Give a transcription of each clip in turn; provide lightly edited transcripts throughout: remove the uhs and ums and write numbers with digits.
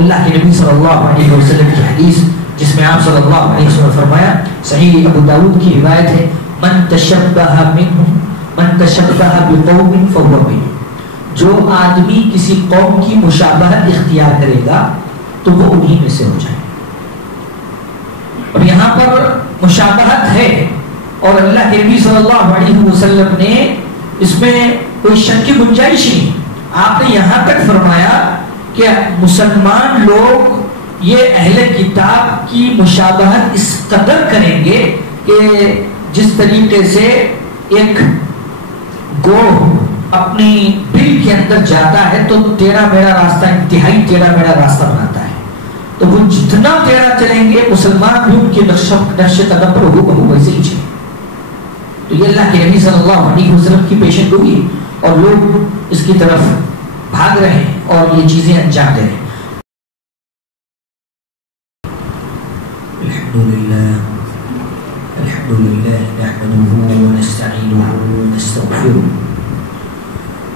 اللہ کے نبی صلی اللہ علیہ وسلم کی حدیث جس میں آپ صلی اللہ علیہ وسلم نے فرمایا، صحیح ابو داؤد کی روایت ہے، من تشبہ منہم من تشبہ بقوم فہو منہم، جو آدمی کسی قوم کی مشابہت اختیار کرے گا تو وہ انہی میں سے ہو جائے. اور یہاں پر مشابہت ہے اور اللہ کے نبی صلی اللہ علیہ وسلم نے اس میں کوئی شک کی گنجائش نہیں. آپ نے یہاں تک فرمایا کہ مسلمان لوگ یہ اہل کتاب کی مشابہت اس قدر کریں گے کہ جس طریقے سے ایک گوہ اپنی بل کے اندر جاتا ہے تو تیرا میرا راستہ انتہائی تیرا میرا راستہ بناتا ہے، تو وہ جتنا تیرا چلیں گے مسلمان بھی ان کے نقش قدم پر ہو ویسے ہی چلیں. تو یہ اللہ کے نبی صلی اللہ علیہ وسلم کی پیشن گوئی اور لوگ اس کی طرف بھاگ رہے ہیں اور یہ چیزیں انجام دے رہے ہیں. الحمد لله نحمده ونستعينه ونستغفره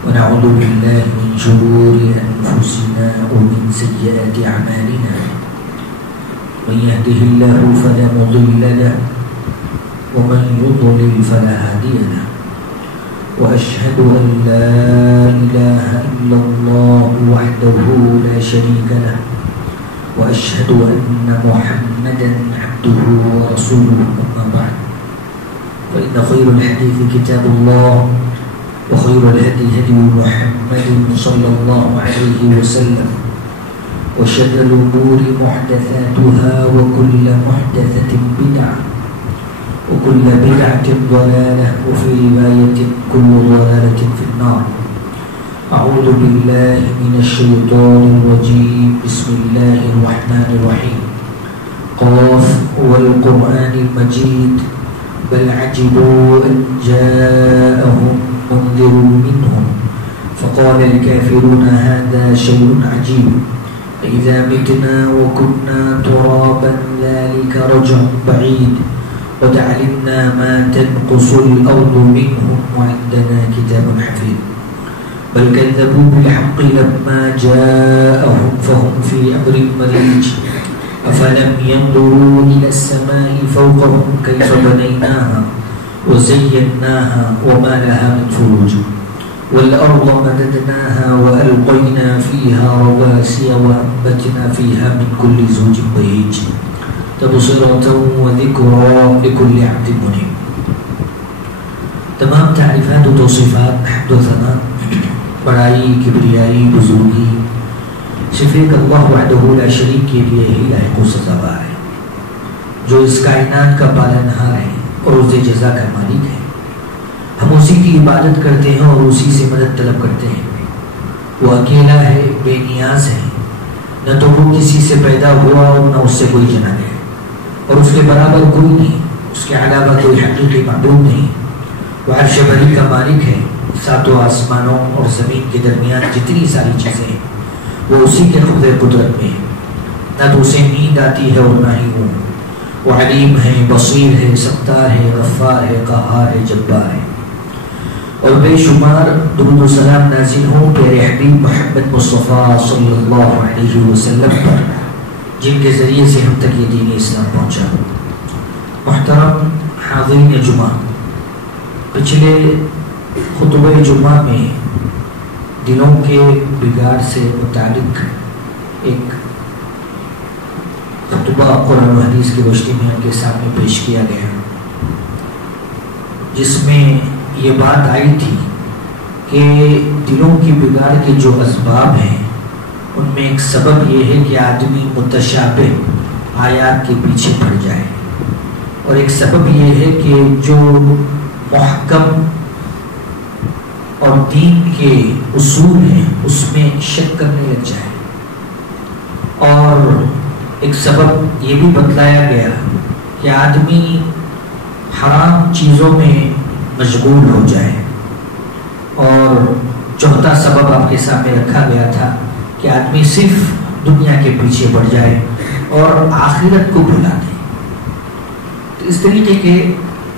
ونعوذ بالله من شرور أنفسنا ومن سيئات أعمالنا، من يهده الله فلا مضل له ومن يضلل فلا هادي له، وأشهد أن لا إله إلا الله وحده لا شريك له، وأشهد أن محمدا عبده ورسوله. أما بعد فإن خير الحديث كتاب الله وخير الهدي هدي محمد صلى الله عليه وسلم، وشر الأمور محدثاتها وكل محدثة بدعة وكل بدعة ضلالة وفي رواية كل ضلالة في النار. أعوذ بالله من الشيطان الرجيم. بسم الله الرحمن الرحيم. قاف والقرآن المجيد بل عجبوا أن جاءهم منذر منهم فقال الكافرون هذا شيء عجيب إذا متنا وكنا ترابا ذلك رجع بعيد قد علمنا ما تنقص الأرض منهم وعندنا كتاب حفيظ بل كذبوا بالحق لما جاءهم فهم في أمر مريج أفلم ينظروا إلى السماء فوقهم كيف بنيناها وزيناها وما لها من فروج والأرض مددناها وألقينا فيها رواسي وأنبتنا فيها من كل زوج بهيج تبصرة وذكرى لكل عبد منيب. تمام تعریفات و توصیفات حمد و ثنا بڑائی کبریائی بزرگی صرف ایک اللہ وحدہ لا شریک کے لیے ہی لائق و سزاوار ہے، جو اس کائنات کا پالنہار ہے اور روز جزا کا مالک ہے. ہم اسی کی عبادت کرتے ہیں اور اسی سے مدد طلب کرتے ہیں. وہ اکیلا ہے، بے نیاز ہے، نہ تو وہ کسی سے پیدا ہوا اور نہ اس سے کوئی جنا گیا، اور اس کے برابر کوئی نہیں، اس کے علاوہ کوئی حقیقی معبود نہیں. وہ عرش بری کا مالک ہے. ساتوں آسمانوں اور زمین کے درمیان جتنی ساری چیزیں ہیں وہ اسی کے قبضے قدرت میں ہیں. نہ تو اسے نیند آتی ہے اور نہ ہی وہ علیم ہے، بصیر ہے، ستار ہے، غفار ہے، قہار ہے، جبار ہے. اور بے شمار درود و سلام نازل ہوں پیارے حبیب محمد مصطفیٰ صلی اللہ علیہ وسلم پر، جن کے ذریعے سے ہم تک یہ دین اسلام پہنچا. محترم حاضرین جمعہ، پچھلے خطبہ جمعہ میں دلوں کے بگاڑ سے متعلق ایک خطبہ قرآن و حدیث کی روشنی میں ان کے سامنے پیش کیا گیا، جس میں یہ بات آئی تھی کہ دلوں کی بگاڑ کے جو اسباب ہیں ان میں ایک سبب یہ ہے کہ آدمی متشابہ آیات کے پیچھے پڑ جائے، اور ایک سبب یہ ہے کہ جو محکم اور دین کے اصول ہیں اس میں شک کرنے لگ جائے. اور ایک سبب یہ بھی بتلایا گیا کہ آدمی حرام چیزوں میں مشغول ہو جائے. اور چوتھا سبب آپ کے سامنے رکھا گیا تھا کہ آدمی صرف دنیا کے پیچھے پڑ جائے اور آخرت کو بھلا دے. تو اس طریقے کے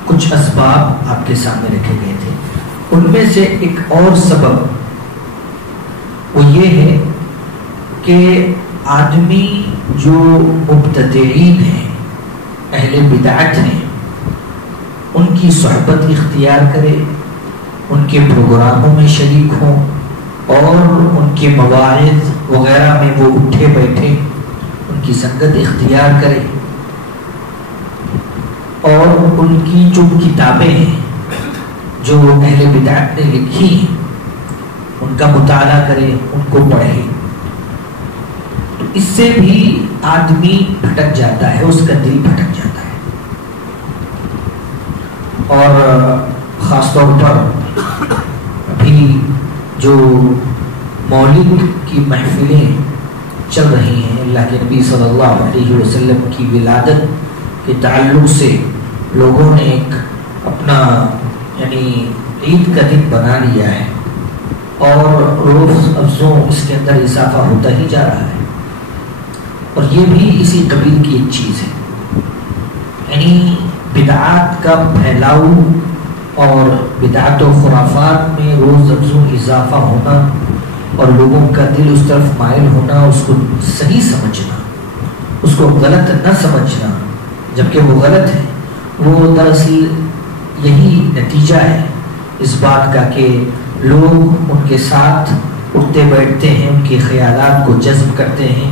کچھ اسباب آپ کے سامنے رکھے گئے تھے. ان میں سے ایک اور سبب وہ یہ ہے کہ آدمی جو مبتدعین ہیں، اہل بدعت ہیں، ان کی صحبت اختیار کرے، ان کے پروگراموں میں شریک ہوں اور ان کے مواعظ وغیرہ میں وہ اٹھے بیٹھے، ان کی سنگت اختیار کرے اور ان کی جو کتابیں ہیں جو اہل بدعت نے لکھی ہیں ان کا مطالعہ کرے، ان کو پڑھے، تو اس سے بھی آدمی بھٹک جاتا ہے، اس کا دل بھٹک جاتا ہے۔ اور خاص طور پر ابھی جو مولد کی محفلیں چل رہی ہیں، اللہ کے نبی صلی اللہ علیہ وسلم کی ولادت کے تعلق سے لوگوں نے ایک اپنا یعنی عید کا دن بنا لیا ہے اور روز افزوں اس کے اندر اضافہ ہوتا ہی جا رہا ہے، اور یہ بھی اسی قبیل کی ایک چیز ہے، یعنی بدعات کا پھیلاؤ اور بدعات و خرافات میں روز افزوں اضافہ ہونا اور لوگوں کا دل اس طرف مائل ہونا، اس کو صحیح سمجھنا، اس کو غلط نہ سمجھنا جبکہ وہ غلط ہے، وہ دراصل یہی نتیجہ ہے اس بات کا کہ لوگ ان کے ساتھ اٹھتے بیٹھتے ہیں، ان کے خیالات کو جذب کرتے ہیں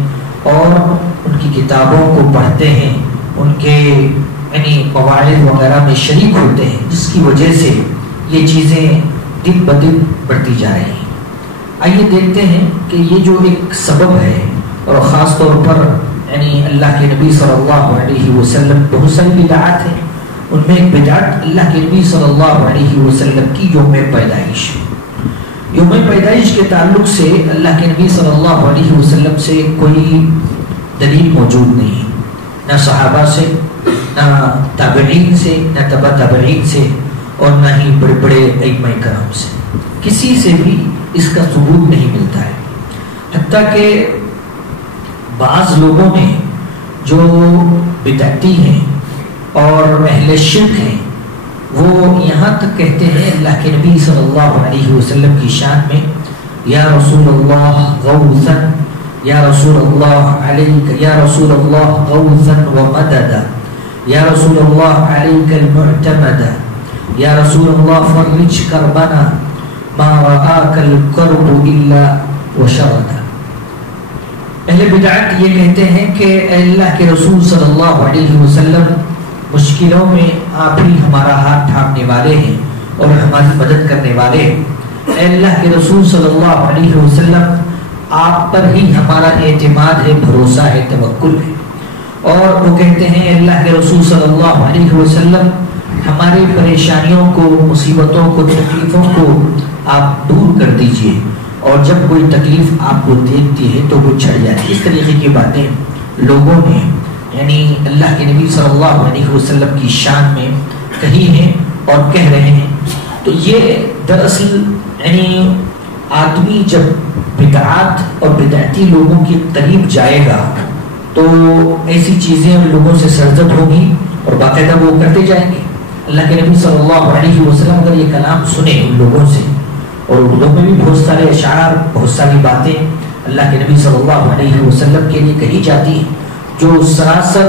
اور ان کی کتابوں کو پڑھتے ہیں، ان کے یعنی مواعظ وغیرہ میں شریک ہوتے ہیں، جس کی وجہ سے یہ چیزیں دن بدن بڑھتی جا رہی ہیں۔ آئیے دیکھتے ہیں کہ یہ جو ایک سبب ہے، اور خاص طور پر یعنی اللہ کے نبی صلی اللہ علیہ وسلم بہت ساری بدعات ہیں، ان میں ایک بدعت اللہ کے نبی صلی اللہ علیہ وسلم کی یوم پیدائش ہے۔ یوم پیدائش کے تعلق سے اللہ کے نبی صلی اللہ علیہ وسلم سے کوئی دلیل موجود نہیں، نہ صحابہ سے، نہ تابعین سے، نہ تبع تابعین سے، اور نہ ہی بڑے بڑے ائمہ کرام سے، کسی سے بھی اس کا ثبوت نہیں ملتا ہے۔ حتیٰ کہ بعض لوگوں نے جو بدعتی ہیں اور اہل شرک ہیں، وہ یہاں تک کہتے ہیں اللہ کے نبی صلی اللہ علیہ وسلم کی شان میں، یا رسول اللہ غوثا، یا رسول اللہ علیک، یا رسول اللہ غوثا ومددا، یا رسول اللہ علیک المعتمدا، یا رسول اللہ فرج کربنا ما رآک الکرب الا وشردا۔ اہل بدعت یہ کہتے ہیں کہ اے اللہ کے رسول صلی اللہ علیہ وسلم، مشکلوں میں آپ ہی ہمارا ہاتھ تھامنے والے ہیں اور ہماری مدد کرنے والے ہیں۔ اے اللہ کے رسول صلی اللہ علیہ وسلم، آپ پر ہی ہمارا اعتماد ہے، بھروسہ ہے، توکل ہے۔ اور وہ کہتے ہیں اے اللہ کے رسول صلی اللہ علیہ وسلم، ہماری پریشانیوں کو، مصیبتوں کو، تکلیفوں کو آپ دور کر دیجئے، اور جب کوئی تکلیف آپ کو دیکھتی ہے تو وہ چھڑ جاتی ہے۔ اس طریقے کی باتیں لوگوں نے یعنی اللہ کے نبی صلی اللہ علیہ وسلم کی شان میں کہی ہیں اور کہہ رہے ہیں۔ تو یہ دراصل یعنی آدمی جب بدعات اور بدعتی لوگوں کے قریب جائے گا تو ایسی چیزیں ان لوگوں سے سرزد ہوگی اور باقاعدہ وہ کرتے جائیں گے۔ اللہ کے نبی صلی اللہ علیہ وسلم اگر یہ کلام سنے ان لوگوں سے، اور اردو میں بھی بہت سارے اشعار، بہت ساری باتیں اللہ کے نبی صلی اللہ علیہ وسلم کے لیے کہی جاتی ہیں جو سراسر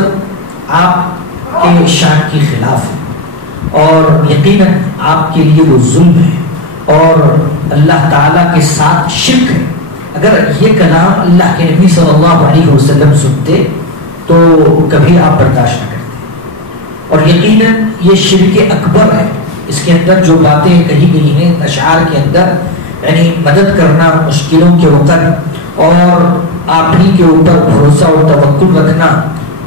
آپ کے شان کی خلاف ہے، اور یقیناً آپ کے لیے وہ ظلم ہے اور اللہ تعالیٰ کے ساتھ شرک ہے۔ اگر یہ کلام اللہ کے نبی صلی اللہ علیہ وسلم سنتے تو کبھی آپ برداشت نہ کرتے، اور یقیناً یہ شرک اکبر ہے۔ اس کے اندر جو باتیں کہی گئی ہیں اشعار کے اندر، یعنی مدد کرنا مشکلوں کے وقت اور آپ ہی کے اوپر بھروسہ اور توکل رکھنا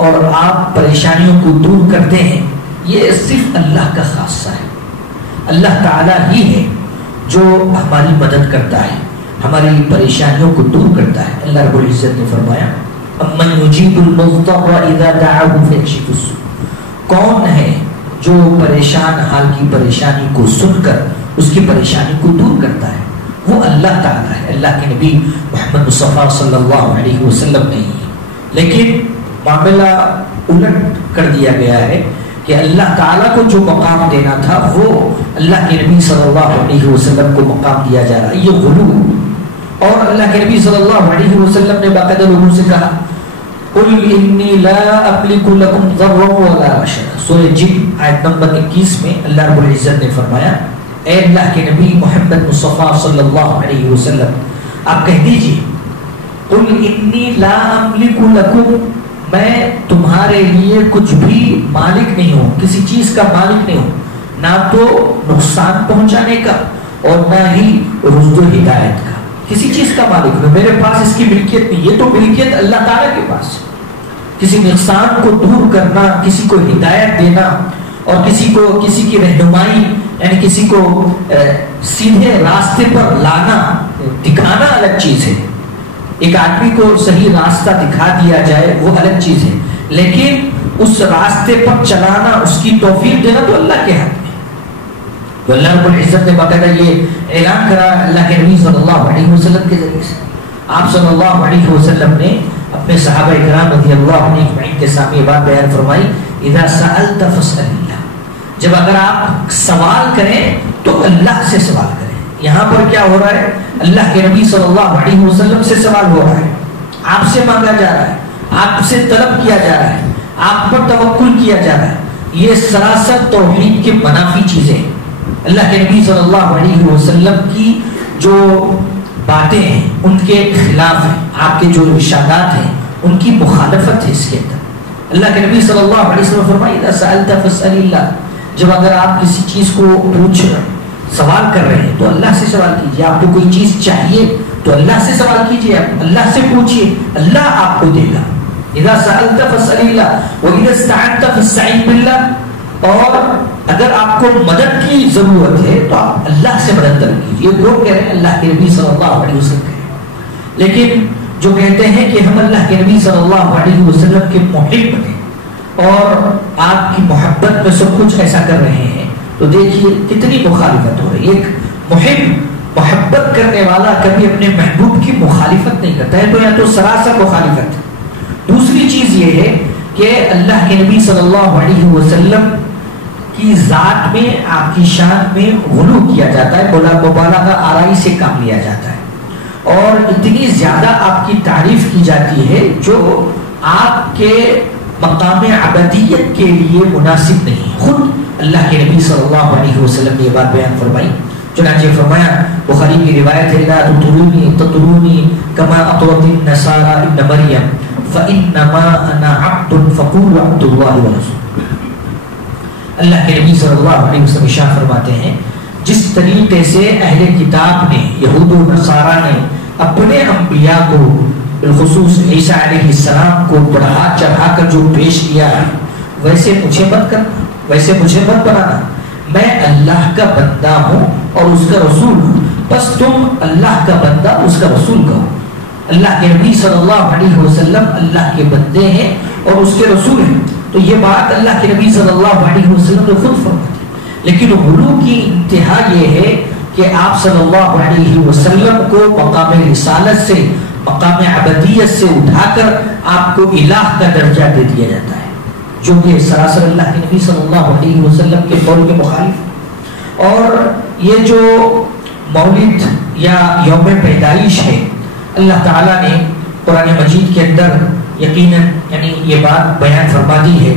اور آپ پریشانیوں کو دور کرتے ہیں، یہ صرف اللہ کا خاصہ ہے۔ اللہ تعالیٰ ہی ہے جو ہماری مدد کرتا ہے، ہماری پریشانیوں کو دور کرتا ہے۔ اللہ رب العزت نے فرمایا امن یجیب المضطر اذا دعاه فیکشف السوء، کون ہے جو پریشان حال کی پریشانی کو سن کر اس کی پریشانی کو دور کرتا ہے؟ وہ اللہ تعالیٰ ہے، اللہ کے نبی محمد مصطفیٰ صلی اللہ علیہ وسلم نہیں ہے۔ لیکن معاملہ الٹ کر دیا گیا ہے کہ اللہ تعالیٰ کو جو مقام دینا تھا وہ اللہ کے نبی صلی اللہ علیہ وسلم کو مقام دیا جا رہا ہے۔ یہ غلو اور اللہ کے نبی صلی اللہ علیہ وسلم نے باقاعدہ لوگوں سے کہا قل انی لا املک لکم ضرا ولا رشدا. سورہ جن آیت نمبر 21 میں اللہ رب العزت نے فرمایا اے اللہ کے نبی محمد مصطفیٰ صلی اللہ علیہ وسلم آپ کہہ دیجئے قل انی لا املک لکم میں تمہارے لیے کچھ بھی مالک نہیں ہوں, کسی چیز کا مالک نہیں ہوں, نہ تو نقصان پہنچانے کا اور نہ ہی رشد و ہدایت کا, کسی چیز کا مالک نہیں, میرے پاس اس کی ملکیت نہیں, یہ تو ملکیت اللہ تعالیٰ کے پاس ہے. کسی نقصان کو دور کرنا, کسی کو ہدایت دینا اور کسی کی رہنمائی یعنی کسی کو سیدھے راستے پر لانا دکھانا الگ چیز ہے. ایک آدمی کو صحیح راستہ دکھا دیا جائے وہ الگ چیز ہے, لیکن اس راستے پر چلانا, اس کی توفیق دینا تو اللہ کے ہاتھ میں. تو اللہ رب العزت نے باقاعدہ یہ اعلان کرا اللہ کے نبی صلی اللہ علیہ وسلم کے ذریعے سے. آپ صلی اللہ علیہ وسلم نے اپنے صحابہ کرام رضی اللہ عنہم کے سامنے بات بیان فرمائی اذا سألت فاسأل اللہ, جب اگر آپ سوال کریں تو اللہ سے سوال کریں. یہاں پر کیا ہو رہا ہے, اللہ کے نبی صلی اللہ علیہ وسلم سے سوال ہو رہا ہے, آپ سے مانگا جا رہا ہے, آپ سے طلب کیا جا رہا ہے, آپ پر توکل کیا جا رہا ہے. یہ سراسر توحید کے منافی چیزیں. اللہ کے نبی صلی اللہ علیہ وسلم کی جو باتیں ہیں ان کے خلاف ہیں, آپ کے جو ارشادات ہیں ان کی مخالفت ہے اس کے اندر. اللہ کے نبی صلی اللہ علیہ وسلم فرمایا اذا سألت فاسأل اللہ, جب اگر آپ کسی چیز کو پوچھ سوال کر رہے ہیں تو اللہ سے سوال کیجیے. آپ کو کوئی چیز چاہیے تو اللہ سے سوال کیجیے, اللہ سے پوچھیے, اللہ آپ کو دے گا. اذا سألت فاسأل اللہ واذا استعنت فاستعن باللہ. اور اگر آپ کو مدد کی ضرورت ہے تو آپ اللہ سے مدد طلب کیجیے. لوگ کہہ رہے ہیں اللہ کے نبی صلی اللہ علیہ وسلم کہہ رہے ہیں, لیکن جو کہتے ہیں کہ ہم اللہ کے نبی صلی اللہ علیہ وسلم کے محب ہیں اور آپ کی محبت میں سب کچھ ایسا کر رہے ہیں, تو دیکھیے کتنی مخالفت ہو رہی ہے. ایک محب محبت کرنے والا کبھی اپنے محبوب کی مخالفت نہیں کرتا ہے, تو یا تو سراسر مخالفت ہے. دوسری چیز یہ ہے کہ اللہ کے نبی صلی اللہ علیہ وسلم کی ذات میں, آپ کی شان میں غلو کیا جاتا ہے, مبالغہ آرائی سے کام لیا جاتا ہے, اور اتنی زیادہ آپ کی تعریف کی جاتی ہے جو آپ کے مقام عبدیت کے لیے مناسب نہیں. خود اللہ کے نبی صلی اللہ علیہ وسلم نے یہ بات بیان فرمائی, چنانچہ فرمایا بخاری کی روایت ہے لا تطرونی کما اطرت النصارى ابن مریم فانما انا عبد فقولوا عبد اللہ ورسولہ. اللہ کے نبی صلی اللہ علیہ وسلم ارشاد فرماتے ہیں جس طریقے سے اہل کتاب نے, یہود و نصارہ نے اپنے انبیاء کو بالخصوص عیسیٰ علیہ السلام کو بڑھا چڑھا کر جو پیش کیا ہے ویسے مجھے مت کرنا, ویسے مجھے مت بنانا. میں اللہ کا بندہ ہوں اور اس کا رسول ہوں, بس تم اللہ کا بندہ اس کا رسول کہو. اللہ کے نبی صلی اللہ علیہ وسلم اللہ کے بندے ہیں اور اس کے رسول ہیں, تو یہ بات اللہ کے نبی صلی اللہ علیہ وسلم نے خود فرمائی. لیکن غلو کی انتہا یہ ہے کہ آپ صلی اللہ علیہ وسلم کو مقام رسالت سے, مقام عبدیت سے اٹھا کر آپ کو الہ کا درجہ دے دیا جاتا ہے, جو کہ سراسر اللہ کے نبی صلی اللہ علیہ وسلم کے قول کے مخالف. اور یہ جو مولد یا یوم پیدائش ہے, اللہ تعالیٰ نے قرآن مجید کے اندر یقیناً یعنی یہ بات بیان فرما دی ہے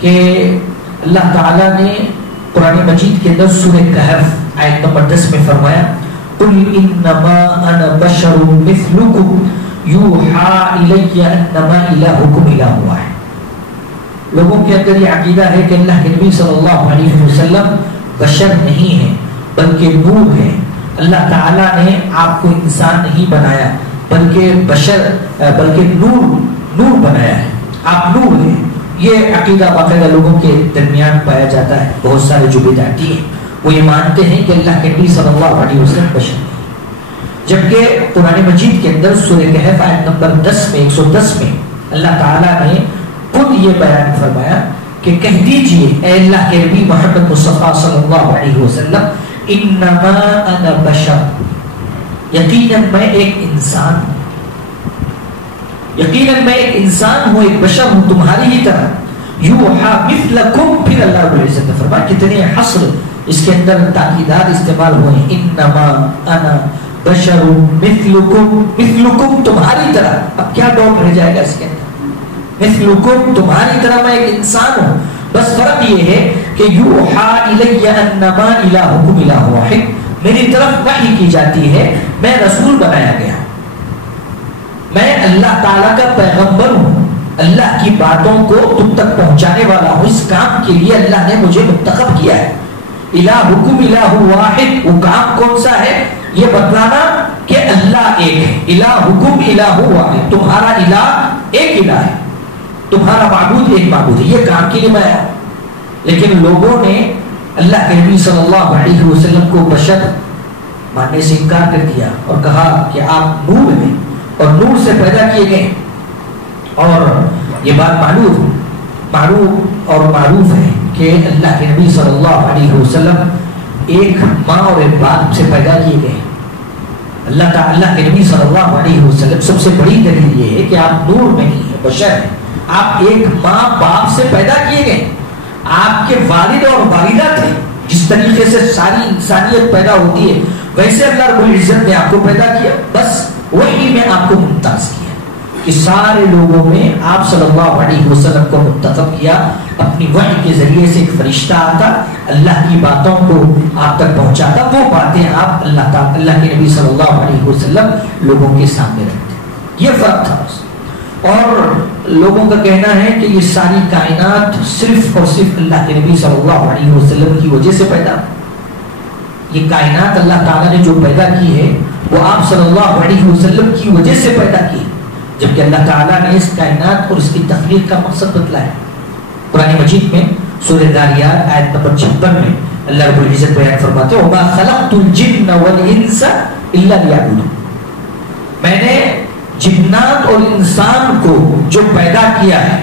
کہ اللہ تعالیٰ نے قرآن مجید کے اندر سورہ کہف آیت نمبر 10 میں فرمایا قل انما انا بشر مثلکم یوحا الی انما الہکم الہ واحد. لوگوں کے اندر یہ عقیدہ ہے کہ اللہ کے نبی صلی اللہ علیہ وسلم بشر نہیں ہے بلکہ نور ہے. اللہ تعالیٰ نے آپ کو انسان نہیں بنایا بلکہ نور بنایا ہے, آپ نور ہیں. یہ عقیدہ باقاعدہ لوگوں کے درمیان پایا جاتا ہے. بہت سارے جو بدعتی ہیں وہ یہ مانتے ہیں کہ اللہ کے نبی صلی اللہ علیہ وسلم بشر نہیں, جبکہ قرآن مجید کے اندر سورہ کہف آیت نمبر 10 میں 110 میں اللہ تعالیٰ نے خود یہ بیان فرمایا کہ کہہ دیجئے اے اللہ کے نبی محمد مصطفیٰ صلی اللہ علیہ وسلم انما انا بشر, یقیناً میں ایک انسان ہوں, یقیناً میں ایک انسان ہوں, ایک بشر ہوں تمہاری ہی طرح. یوحا مثلکم, پھر اللہ رب العزت نے فرمایا کتنے حصر اس کے اندر تاکیدات استعمال ہوئے, انما انا بشر مثلکم، مثلکم تمہاری طرح، اب کیا ڈاؤٹ رہ جائے گا اس کے اندر؟ مثلکم تمہاری طرح میں ایک انسان ہوں، بس فرق یہ ہے کہ یوحا الی انما الہکم الہ واحد، میری طرف وحی کی جاتی ہے، میں رسول بنایا گیا، میں اللہ تعالیٰ کا پیغمبر ہوں، اللہ کی باتوں کو تم تک پہنچانے والا ہوں، اس کام کے لیے اللہ نے مجھے منتخب کیا ہے۔ الہکم الہ واحد، وہ کام کون سا ہے؟ یہ بتلانا کہ اللہ ایک ہے۔ الہکم الہ واحد، تمہارا الہ ایک الہ ہے، تمہارا معبود ایک معبود ہے، یہ کام کے لیے میں آیا ہوں۔ لیکن لوگوں نے اللہ کے نبی صلی اللہ علیہ وسلم کو بشر ماننے سے انکار کر دیا اور کہا کہ آپ نور ہیں اور نور سے پیدا کیے گئے، اور یہ بات معروف ہے کہ اللہ کے نبی صلی اللہ علیہ وسلم ایک ماں اور ایک باپ سے پیدا کیے گئے۔ اللہ کے نبی صلی اللہ علیہ وسلم سب سے بڑی دلیل یہ ہے کہ آپ نور نہیں ہیں، بشر ہیں، آپ ایک ماں باپ سے پیدا کیے گئے، آپ کے والد اور والدہ تھے۔ جس طریقے سے ساری انسانیت پیدا ہوتی ہے ویسے اللہ رب العزت نے آپ کو پیدا کیا، بس وہی میں آپ کو ممتاز کیا کہ سارے لوگوں میں آپ صلی اللہ علیہ وسلم کو منتخب کیا، اپنی وحی کے ذریعے سے ایک فرشتہ آتا، اللہ کی باتوں کو آپ تک پہنچاتا، وہ باتیں آپ اللہ کے نبی صلی اللہ علیہ وسلم لوگوں کے سامنے رکھتے۔ یہ فرق تھا۔ اور لوگوں کا کہنا ہے کہ یہ ساری کائنات صرف اور صرف اللہ کے نبی صلی اللہ علیہ وسلم کی وجہ سے پیدا، یہ کائنات اللہ تعالیٰ نے جو پیدا کی ہے وہ آپ صلی اللہ علیہ وسلم کی وجہ سے پیدا کی، جبکہ اللہ تعالیٰ نے اس کائنات اور اس کی تخلیق کا مقصد بتلایا۔ قرآن مجید میں سورہ ذاریات آیت نمبر 56 میں اللہ رب العزت بیان فرماتے ہیں وَمَا خَلَقْتُ الْجِنَّ وَالْإِنسَ إِلَّا لِيَعْبُدُونِ، میں نے جنات اور انسان کو جو پیدا کیا ہے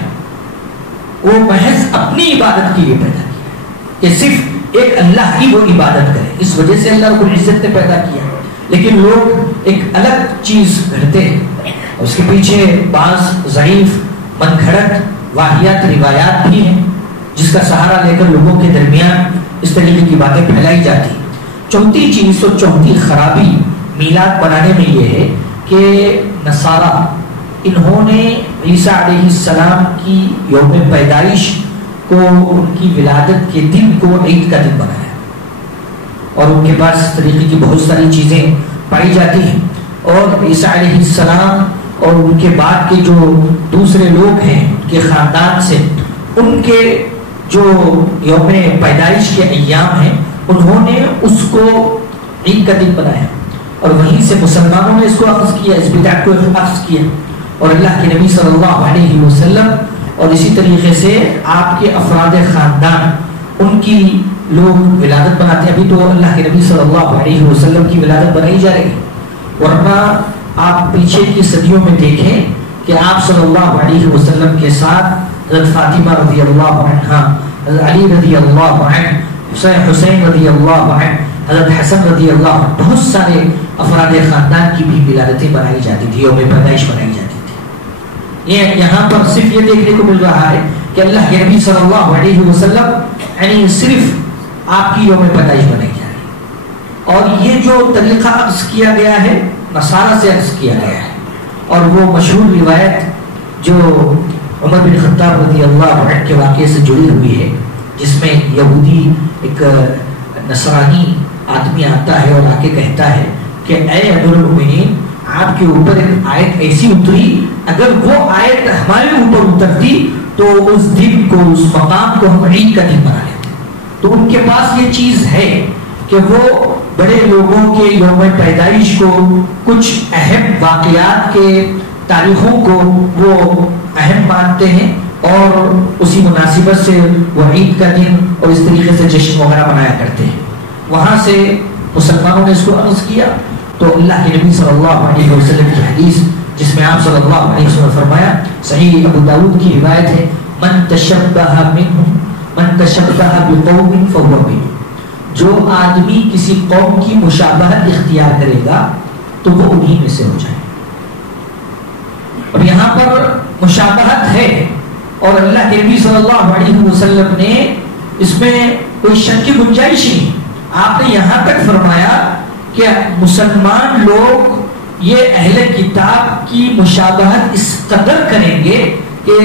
وہ محض اپنی عبادت کے لیے پیدا کیا کہ صرف ایک اللہ کی وہ عبادت کرے، اس وجہ سے اللہ رب العزت نے پیدا کیا۔ لیکن لوگ ایک الگ چیز گھڑتے ہیں، اس کے پیچھے بعض ضعیف من گھڑت واہیات روایات بھی ہیں جس کا سہارا لے کر لوگوں کے درمیان اس طریقے کی باتیں پھیلائی جاتی۔ چوتھی چیز اور چوتھی خرابی میلاد منانے میں یہ ہے کہ نصارہ انہوں نے عیسیٰ علیہ السلام کی یوم پیدائش کو، ان کی ولادت کے دن کو عید کا دن بنایا، اور ان کے پاس اس طریقے کی بہت ساری چیزیں پائی جاتی ہیں، اور عیسیٰ علیہ السلام اور ان کے بعد کے جو دوسرے لوگ ہیں ان کے خاندان سے، ان کے جو یوم پیدائش کے ایام ہیں انہوں نے اس کو عید کا دن بنایا، اور وہیں سے مسلمانوں نے اس کو اخذ کیا، اس بدعت کو اخذ کیا، اور اللہ کے نبی صلی اللہ علیہ وسلم اور اسی طریقے سے آپ کے افراد خاندان ان کی لوگ ولادت بناتے ہیں۔ ابھی تو اللہ کے نبی صلی اللہ علیہ وسلم کی ولادت بنائی جا رہی ہے، ورنہ آپ پیچھے کی صدیوں میں دیکھیں کہ آپ صلی اللہ علیہ وسلم کے ساتھ حضرت فاطمہ رضی اللہ عنہا، حضرت علی رضی اللہ عنہ، حسین رضی اللہ عنہ، حضرت حسن رضی اللہ عنہ، بہت سارے افراد خاندان کی بھی ولادتیں بنائی جاتی تھی، یوم پیدائش بنائی جاتی تھی۔ یہ یہاں پر صرف یہ دیکھنے کو مل رہا ہے کہ اللہ کے نبی صلی اللہ علیہ وسلم یعنی صرف آپ کی یوم پیدائش بنائی جا رہی ہے، اور یہ جو طریقہ اخذ کیا گیا ہے نصارہ سے اخذ کیا گیا ہے، اور وہ مشہور روایت جو عمر بن خطاب رضی اللہ عنہ کے واقعے سے جڑی ہوئی ہے، جس میں یہودی ایک نصرانی آدمی آتا ہے اور آ کے کہتا ہے کہ اے امیر المؤمنین، آپ کے اوپر ایک آیت ایسی اتری، اگر وہ آیت ہمارے اوپر اترتی تو اس دن کو، اس مقام کو ہم عید کا دن بنا لیتے۔ تو ان کے پاس یہ چیز ہے کہ وہ بڑے لوگوں کے یوم پیدائش کو، کچھ اہم واقعات کے تاریخوں کو وہ اہم مانتے ہیں، اور اسی مناسبت سے وہ عید کا دن اور اس طریقے سے جشن وغیرہ منایا کرتے ہیں۔ وہاں سے مسلمانوں نے اس کو عرض کیا تو اللہ کے نبی صلی اللہ علیہ وسلم کی حدیث جس میں آپ صلی اللہ علیہ وسلم نے فرمایا، صحیح ابو داؤد کی روایت ہے، من تشبہ منہم من تشبہ بقوم فہو منہم، جو آدمی کسی قوم کی مشابہت اختیار کرے گا تو وہ انہی میں سے ہو جائے۔ اور یہاں پر مشابہت ہے، اور اللہ کے نبی صلی اللہ علیہ وسلم نے اس میں کوئی شک کی گنجائش نہیں۔ آپ نے یہاں تک فرمایا کہ مسلمان لوگ یہ اہل کتاب کی مشابہت اس قدر کریں گے کہ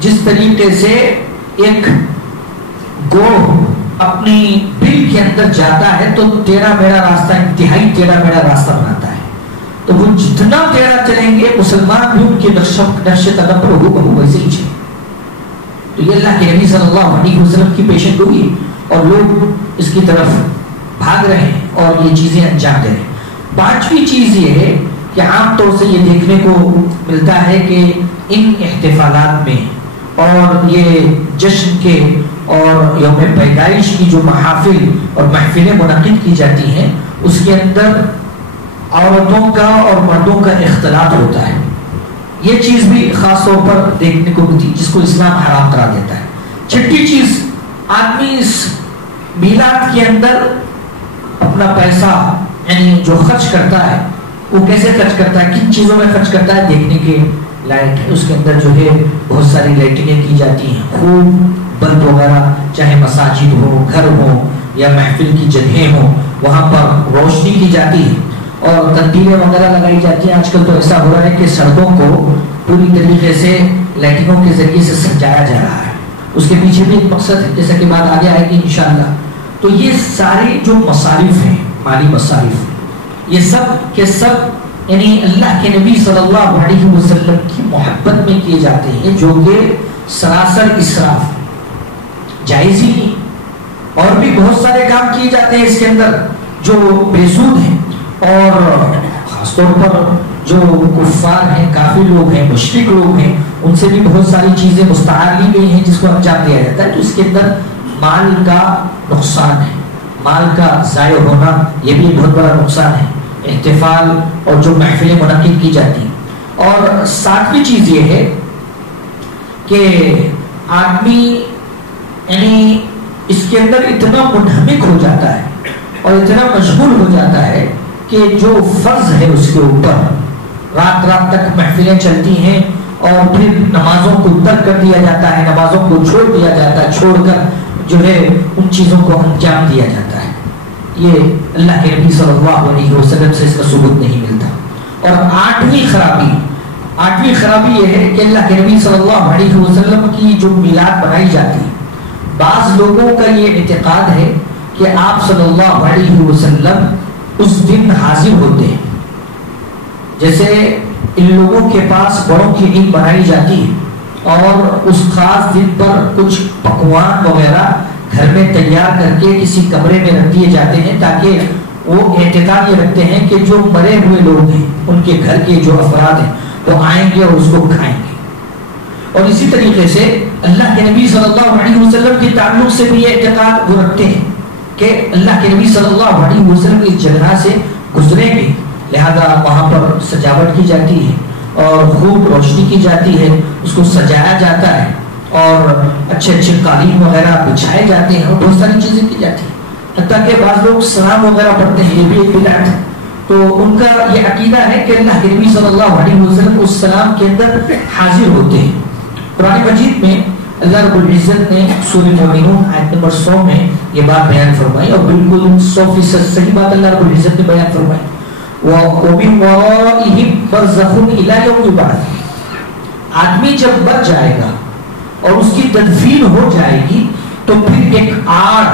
جس طریقے سے ایک گروہ اپنی بل کے اندر جاتا ہے تو تیرا میرا راستہ انتہائی ٹیڑھا میرا راستہ بناتا ہے، تو وہ جتنا ٹیڑھا چلیں گے مسلمان بھی ان کے نقش قدم پر ہو ویسے ہی چلیں۔ تو یہ اللہ کے نبی صلی اللہ علیہ وسلم کی پیشن گوئی اور لوگ اس کی طرف بھاگ رہے ہیں اور یہ چیزیں انجام دے رہے ہیں۔ پانچویں چیز یہ ہے کہ عام طور سے یہ دیکھنے کو ملتا ہے کہ ان احتفالات میں اور یہ جشن کے اور یوم پیدائش کی جو محافل اور محفلیں منعقد کی جاتی ہیں اس کے اندر عورتوں کا اور مردوں کا اختلاط ہوتا ہے۔ یہ چیز بھی خاص طور پر دیکھنے کو ملتی جس کو اسلام حرام قرار دیتا ہے۔ چھٹی چیز، آدمی اس میلاد کے اندر اپنا پیسہ یعنی جو خرچ کرتا ہے وہ کیسے خرچ کرتا ہے، کن چیزوں میں خرچ کرتا ہے دیکھنے کے لائٹ ہے۔ اس کے اندر جو ہے بہت ساری لائٹنگیں کی جاتی ہیں، خوب بلب وغیرہ، چاہے مساجد ہو، گھر ہو یا محفل کی جگہیں ہوں، وہاں پر روشنی کی جاتی ہے اور تندیریں وغیرہ لگائی جاتی ہیں۔ آج کل تو ایسا ہو رہا ہے کہ سڑکوں کو پوری طریقے سے لائٹنگوں کے ذریعے سے سجایا جا رہا ہے۔ اس کے پیچھے بھی ایک مقصد ہے جیسا کہ بات آگے آئے گی انشاءاللہ۔ تو یہ سارے جو مصارف ہیں، مالی مصارف، یہ سب کے سب یعنی اللہ کے نبی صلی اللہ علیہ وسلم کی محبت میں کیے جاتے ہیں، جو کہ سراسر اسراف جائز ہی نہیں۔ اور بھی بہت سارے کام کیے جاتے ہیں اس کے اندر جو بے سود ہیں، اور خاص طور پر جو کفار ہیں، کافر لوگ ہیں، مشرک لوگ ہیں، ان سے بھی بہت ساری چیزیں مستعار لی گئی ہیں جس کو انجام دیا جاتا ہے۔ تو اس کے اندر مال کا نقصان ہے، مال کا ضائع ہونا یہ بھی بہت بڑا نقصان ہے، احتفال اور جو محفلیں منعقد کی جاتی ہیں۔ اور ساتویں چیز یہ ہے کہ آدمی یعنی اس کے اندر اتنا منہمک ہو جاتا ہے اور اتنا مشغول ہو جاتا ہے کہ جو فرض ہے اس کے اوپر رات رات تک محفلیں چلتی ہیں اور پھر نمازوں کو ترک کر دیا جاتا ہے، نمازوں کو چھوڑ دیا جاتا ہے، چھوڑ کر جو ہے ان چیزوں کو انجام دیا جاتا ہے۔ یہ اللہ کے نبی صلی اللہ علیہ وسلم سے اس کا ثبوت نہیں ملتا۔ اور آٹھویں خرابی یہ ہے کہ اللہ کے نبی صلی اللہ علیہ وسلم کی جو میلاد بنائی جاتی ہے، بعض لوگوں کا یہ اعتقاد ہے کہ آپ صلی اللہ علیہ وسلم اس دن حاضر ہوتے ہیں۔ جیسے ان لوگوں کے پاس بڑوں کی عید منائی جاتی ہے اور اس خاص دن پر کچھ پکوان وغیرہ گھر میں تیار کر کے کسی کمرے میں رکھ دیے جاتے ہیں، تاکہ وہ اعتقاد یہ رکھتے ہیں کہ جو مرے ہوئے لوگ ہیں ان کے گھر کے جو افراد ہیں وہ آئیں گے اور اس کو کھائیں گے۔ اور اسی طریقے سے اللہ کے نبی صلی اللہ علیہ وسلم کے تعلق سے بھی یہ اعتقاد وہ رکھتے ہیں کہ اللہ کے نبی صلی اللہ علیہ وسلم اس جگہ سے گزریں گے، لہذا وہاں پر سجاوٹ کی جاتی ہے اور خوب روشنی کی جاتی ہے، اس کو سجایا جاتا ہے اور اچھے اچھے قالین وغیرہ بچھائے جاتے ہیں اور بہت ساری چیزیں کی جاتی ہیں، حتیٰ کہ بعض لوگ سلام وغیرہ پڑھتے ہیں، یہ بھی ایک بدعت ہے۔ تو ان کا یہ عقیدہ ہے کہ اللہ کے نبی صلی اللہ علیہ وسلم اس سلام کے اندر حاضر ہوتے ہیں۔ قرآن مجید میں اللہ رب العزت نے سورہ مومنون آیت نمبر 100 میں یہ بات بیان فرمائی اور بالکل 100% صحیح بات اللہ رب العزت نے بیان فرمائی۔ وَمِن وَرَائِهِمْ بَرْزَخٌ إِلَى يَوْمِ يُبْعَثُونَ، آدمی جب مر جائے گا اور اس کی تدفین ہو جائے گی تو پھر ایک آڑ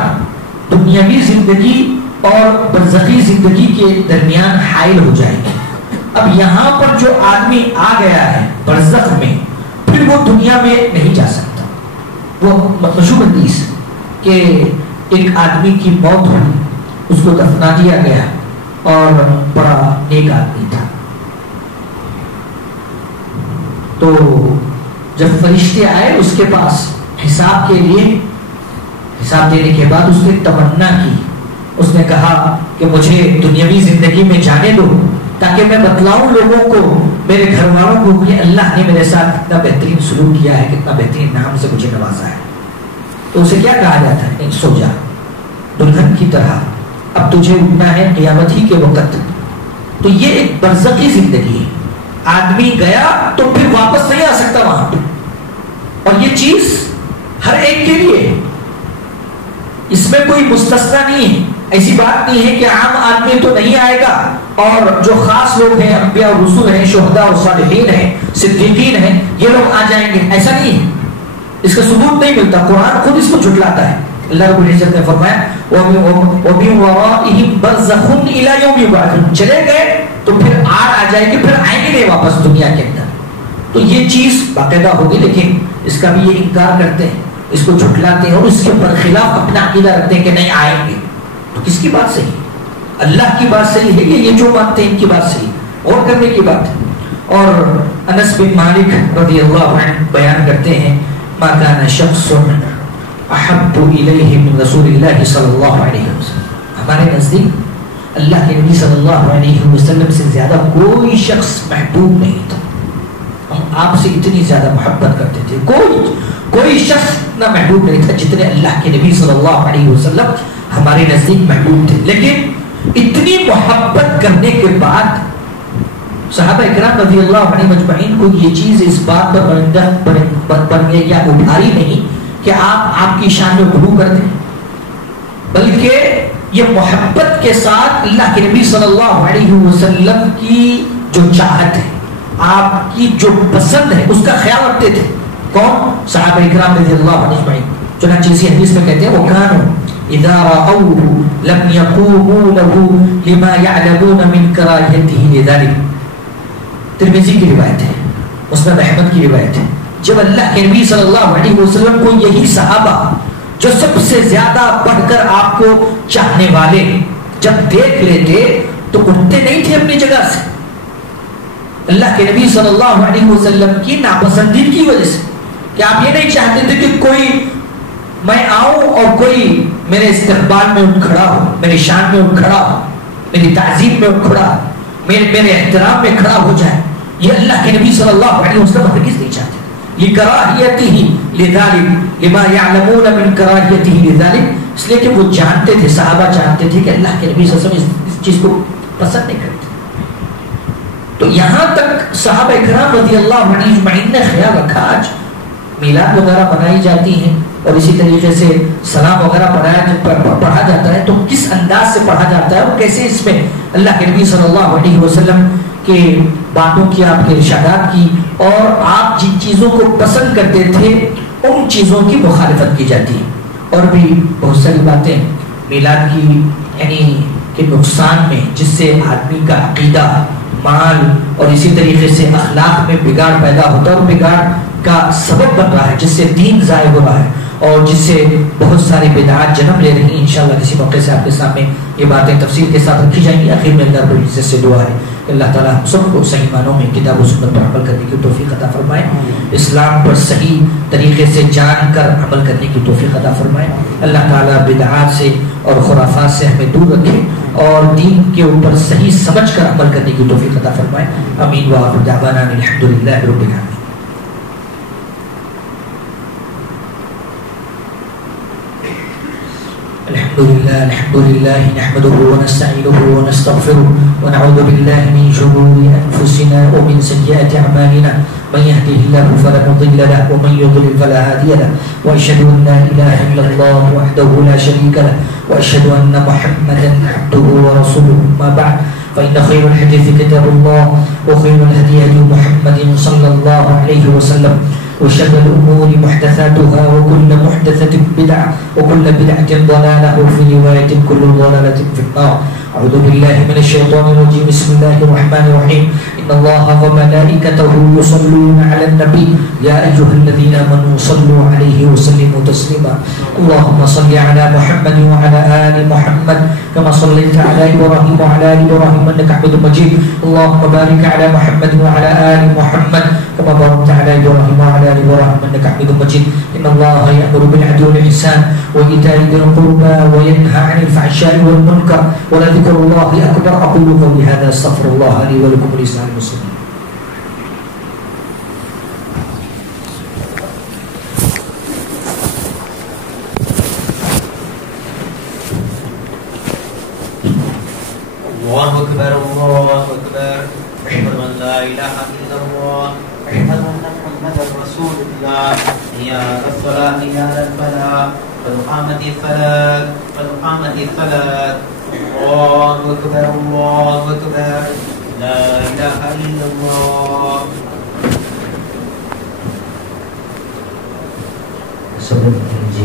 دنیاوی زندگی اور برزخی زندگی کے درمیان حائل ہو جائے گی۔ اب یہاں پر جو آدمی آ گیا ہے برزخ میں، پھر وہ دنیا میں نہیں جا سکتا۔ وہ مشہور حدیث کہ ایک آدمی کی موت ہوئی، اس کو دفنا دیا گیا اور بڑا نیک آدمی تھا، تو جب فرشتے آئے اس کے پاس حساب کے لیے، حساب دینے کے بعد اس نے تمنا کی، اس نے کہا کہ مجھے دنیاوی زندگی میں جانے دو تاکہ میں بتلاؤں لوگوں کو، میرے گھر والوں کو کہ اللہ نے میرے ساتھ کتنا بہترین سلوک کیا ہے، کتنا بہترین نام سے مجھے نوازا ہے۔ تو اسے کیا کہا جاتا ہے؟ نہیں، سو جا دلہن کی طرح، اب تجھے اٹھنا ہے قیامت ہی کے وقت۔ تو یہ ایک برزخی زندگی ہے، آدمی گیا تو پھر واپس نہیں آ سکتا وہاں پہ، اور یہ چیز ہر ایک کے لیے ہے، اس میں کوئی مستثنا نہیں ہے۔ ایسی بات نہیں ہے کہ عام آدمی تو نہیں آئے گا اور جو خاص لوگ ہیں انبیاء اور رسول ہیں شہداء اور صالحین ہیں صدیقین ہیں یہ لوگ آ جائیں گے، ایسا نہیں ہے، اس کا ثبوت نہیں ملتا، قرآن خود اس کو جھٹلاتا ہے۔ اللہ رب العزت نے فرمایا وَمِن وَرَائِهِمْ بَرْزَخٌ إِلَى يَوْمِ يُبْعَثُونَ، چلے گئے تو پھر آ جائے گی، پھر آئیں گے نہیں واپس دنیا کے اندر، تو یہ چیز باقاعدہ ہوگی، لیکن اس کا بھی یہ انکار کرتے ہیں، اس کو جھٹلاتے ہیں اور اس کے برخلاف اپنا عقیدہ رکھتے ہیں کہ نہیں آئیں گے۔ تو کس کی بات صحیح؟ اللہ کی بات صحیح ہے کہ یہ جو مانتے ہیں ان کی بات صحیح؟ غور کرنے کی بات ہے۔ اور انس بن مالک رضی اللہ عنہ بیان کرتے ہیں ما کان شخص احب الیہ من رسول اللہ صلی اللہ علیہ وسلم، ہمارے نزدیک اللہ کے نبی صلی اللہ علیہ وسلم سے زیادہ کوئی شخص محبوب نہیں تھا، ہم آپ سے اتنی زیادہ محبت کرتے تھے، کوئی شخص نہ محبوب نہیں تھا جتنے اللہ کے نبی صلی اللہ علیہ وسلم ہمارے نزدیک محبوب تھے۔ لیکن اتنی محبت کرنے کے بعد صحابہ اکرام رضی اللہ عنہ مجمعین کو یہ چیز اس بات پر یا ابھاری نہیں کہ آپ کی شان میں غلو کر دیں، بلکہ یہ محبت کے ساتھ اللہ کے نبی صلی اللہ علیہ وسلم کی جو چاہت ہے، آپ کی جو پسند ہے، اس کا خیال رکھتے تھے۔ کون؟ صحابہ اکرام رضی اللہ عنہ اجمعین۔ چنانچہ اسی حدیث میں کہتے ہیں وَكَانُوا إِذَا رَأَوْهُ لَمْ يَقُومُوا لَهُ لِمَا يَعْلَمُونَ مِنْ كَرَاهِيَتِهِ لِذَلِكَ، ترمذی کی روایت ہے، مسند احمد کی روایت ہے، جب اللہ کے نبی صلی اللہ علیہ وسلم کو یہی صحابہ جو سب سے زیادہ بڑھ کر آپ کو چاہنے والے جب دیکھ لیتے تو اٹھتے نہیں تھے اپنی جگہ سے، اللہ کے نبی صلی اللہ علیہ وسلم کی ناپسندیدگی کی وجہ سے، کہ آپ یہ نہیں چاہتے تھے کہ کوئی میں آؤں اور کوئی میرے استقبال میں اٹھ کھڑا ہو، میری شان میں اٹھ کھڑا ہو، میری تعظیم میں اٹھ کھڑا ہو، میرے احترام میں کھڑا ہو جائے، یہ اللہ کے نبی صلی اللہ علیہ وسلم ہرگز نہیں چاہتے۔ لِكَرَاهِيَتِهِ لِذَلِكَ لِمَا يَعْلَمُونَ مِنْ كَرَاهِيَتِهِ لِذَلِكَ، اس لیے کہ وہ جانتے تھے، صحابہ جانتے تھے کہ اللہ کے نبی صلی اللہ علیہ وسلم اس چیز کو پسند نہیں کرتے۔ تو یہاں تک صحابہ اکرام رضی اللہ عنہ اجمعین نے خیال رکھا، آج میلاد وغیرہ منائی جاتی ہیں اور اسی طریقے سے سلام وغیرہ پڑھا جاتا ہے، تو کس انداز سے پڑھا جاتا ہے اور کیسے اس میں اللہ کے نبی صلی اللہ علیہ وسلم کے باتوں کی، آپ کے ارشادات کی اور آپ جن چیزوں کو پسند کرتے تھے ان چیزوں کی مخالفت کی جاتی ہے۔ اور بھی بہت ساری باتیں میلاد کی یعنی کہ نقصان میں، جس سے آدمی کا عقیدہ، مال اور اسی طریقے سے اخلاق میں بگاڑ پیدا ہوتا ہے اور بگاڑ کا سبب بن رہا ہے، جس سے دین ضائع ہو رہا ہے اور جس سے بہت ساری بدعات جنم لے رہی ہیں۔ انشاءاللہ کسی موقع سے آپ کے سامنے یہ باتیں تفصیل کے ساتھ رکھی جائیں گی۔ آخر میں اللہ رب العزت سے دعا ہے کہ اللہ تعالیٰ ہم سب کو صحیح معنوں میں کتاب و سنت پر عمل کرنے کی توفیق عطا فرمائے، اسلام پر صحیح طریقے سے جان کر عمل کرنے کی توفیق عطا فرمائے۔ اللہ تعالیٰ بدعات سے اور خرافات سے ہمیں دور رکھے اور دین کے اوپر صحیح سمجھ کر عمل کرنے کی توفیق عطا فرمائے۔ آمین وآخر دعوانا الحمدللہ رب العالمین۔ الحمد لله نحمده ونستعينه ونستغفره ونعوذ بالله من شرور أنفسنا ومن سيئات أعمالنا، من يهده الله فلا مضل له ومن يضلل فلا هادي له، وأشهد أن لا إله إلا الله وحده لا شريك له، وأشهد أن محمدا عبده ورسوله، ما بعد فإن خير الحديث كتاب الله وخير الهدي هدي محمد صلى الله عليه وسلم، وشر الأمور محدثاتها وكل محدثة بدعة وكل بدعة ضلالة وفي رواية كل ضلالة في النار۔ أعوذ بالله من الشيطان الرجيم، بسم الله الرحمن الرحيم، إن الله وملائكته يصلون على النبي يا أيها الذين آمنوا صلوا عليه وسلموا تسليما، اللهم صل على محمد وعلى آل محمد كما صليت على إبراهيم وعلى آل إبراهيم إنك حميد مجيد، اللهم بارك على محمد وعلى آل محمد كما باركت على إبراهيم وعلى آل إبراهيم إنك حميد مجيد، إن الله يأمر بالعدل والإحسان وإيتاء ذي القربى وينهى عن الفحشاء والمنكر ولذكر الله أكبر، أقول قولي هذا أستغفر الله لي ولكم ولسائر المسلمين۔ الله أكبر الله أكبر، أشهد أن لا إله إلا الله، أشهد أن محمدا رسول الله۔ رسول الله حي على الصلاة حي على الفلاح قد قامت الصلاة قد قامت الصلاة الله أكبر الله أكبر لا إله إلا الله. Sebelum diuji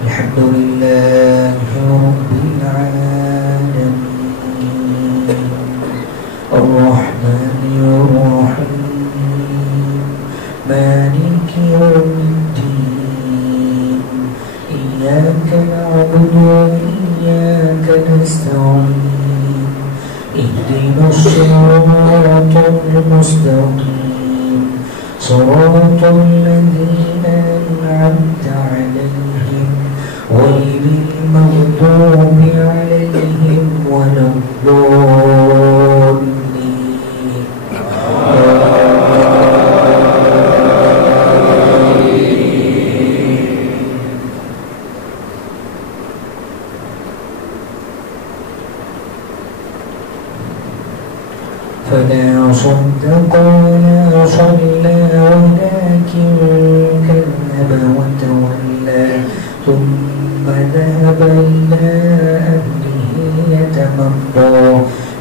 Alhamdulillahi Rabbil Alamin Ar-Rahmanir Rahim Maliki Yawmiddin Iyyaka na'budu wa iyyaka nasta'in Ihdinas siratal mustaqim Siratal ladzina an'amta 'alaihim غير المغضوب عليهم ولا الضالين. فلا صدق ولا صلى ولكن كذب وتولى ثم ذهب إلى أهله يتمطى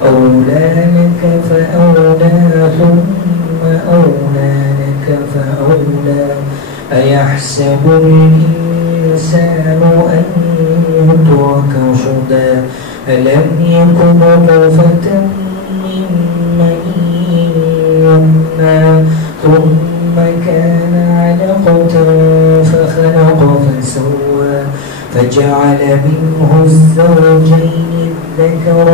أولى لك فأولى ثم أولى لك فأولى أيحسب الإنسان أن يترك سدى ألم يكن نطفة من مني يمنى ثم كان علقة فخلق فسوى فجعل منه الزوجين الذكر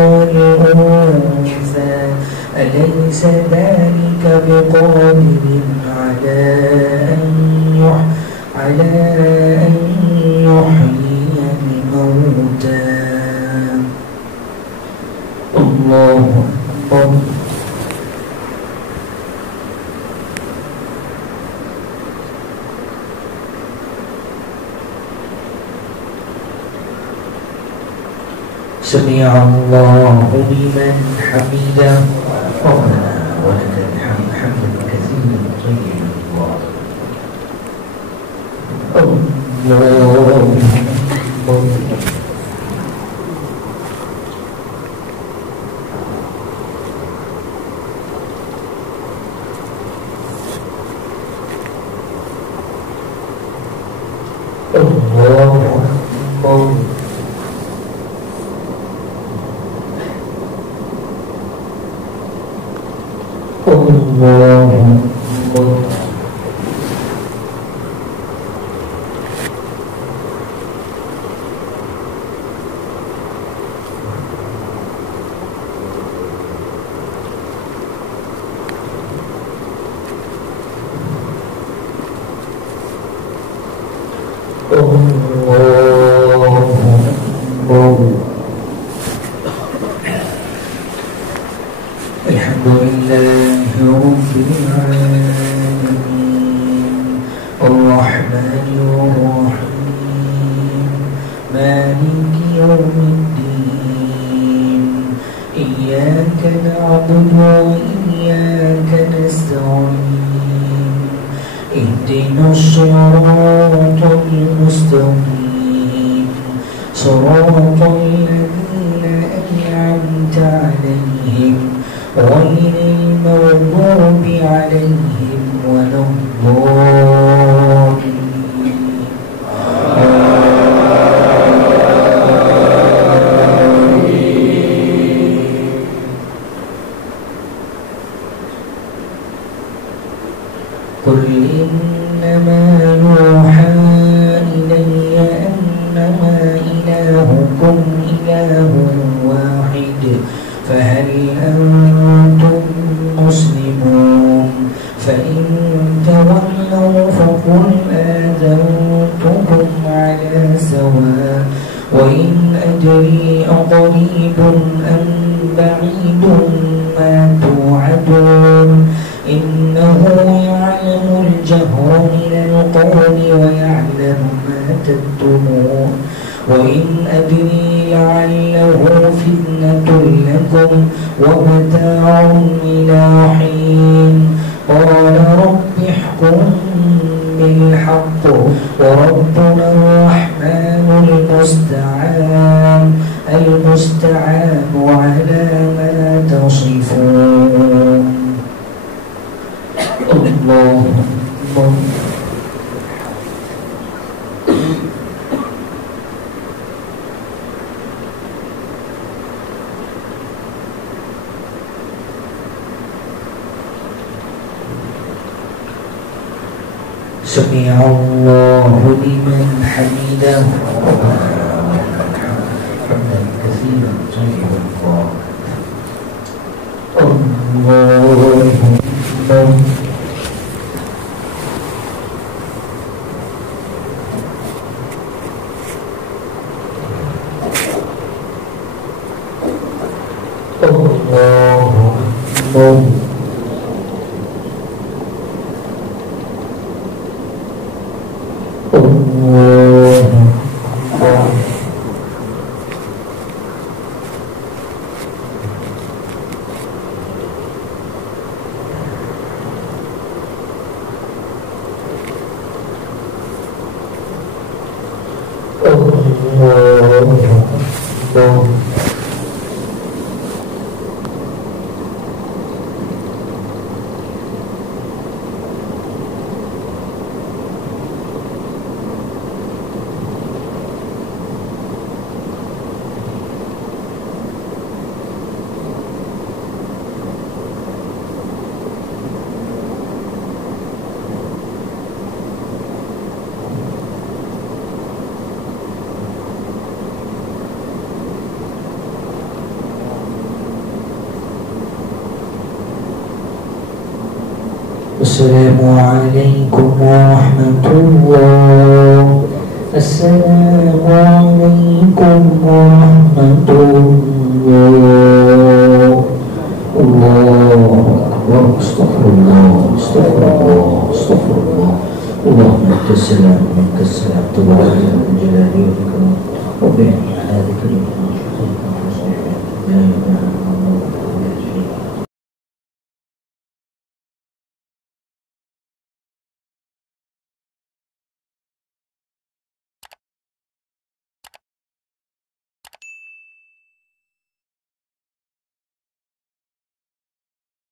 والأنثى أليس ذلك بقادر على أن يحيي الموتى. الله أكبر. سمع الله لمن حمده ربنا ولك الحمد حمدا كثيرا طيبا الله أكبر. فهل أنتم مسلمون فإن تولوا فقل آذنتكم على سواء وإن أدري أقريب أم بعيد ما توعدون إنه يعلم الجهر من القول ويعلم ما تكتمون وإن أدري لعله فتنة لكم ومتاع إلى حين قال رب احكم بالحق وربنا الرحمن المستعان على ما تصفون. الله أكبر. سمع الله لمن حمده حمدا كثيرا طيبا مباركا. الله أكبر. السلام عليكم ورحمة الله. السلام عليكم ورحمة الله. الله أكبر. استغفر الله استغفر الله استغفر الله. اللهم أنت السلام ومنك السلام تبارك يا ذا الجلال والإكرام. ربنا على ذكرك لا إله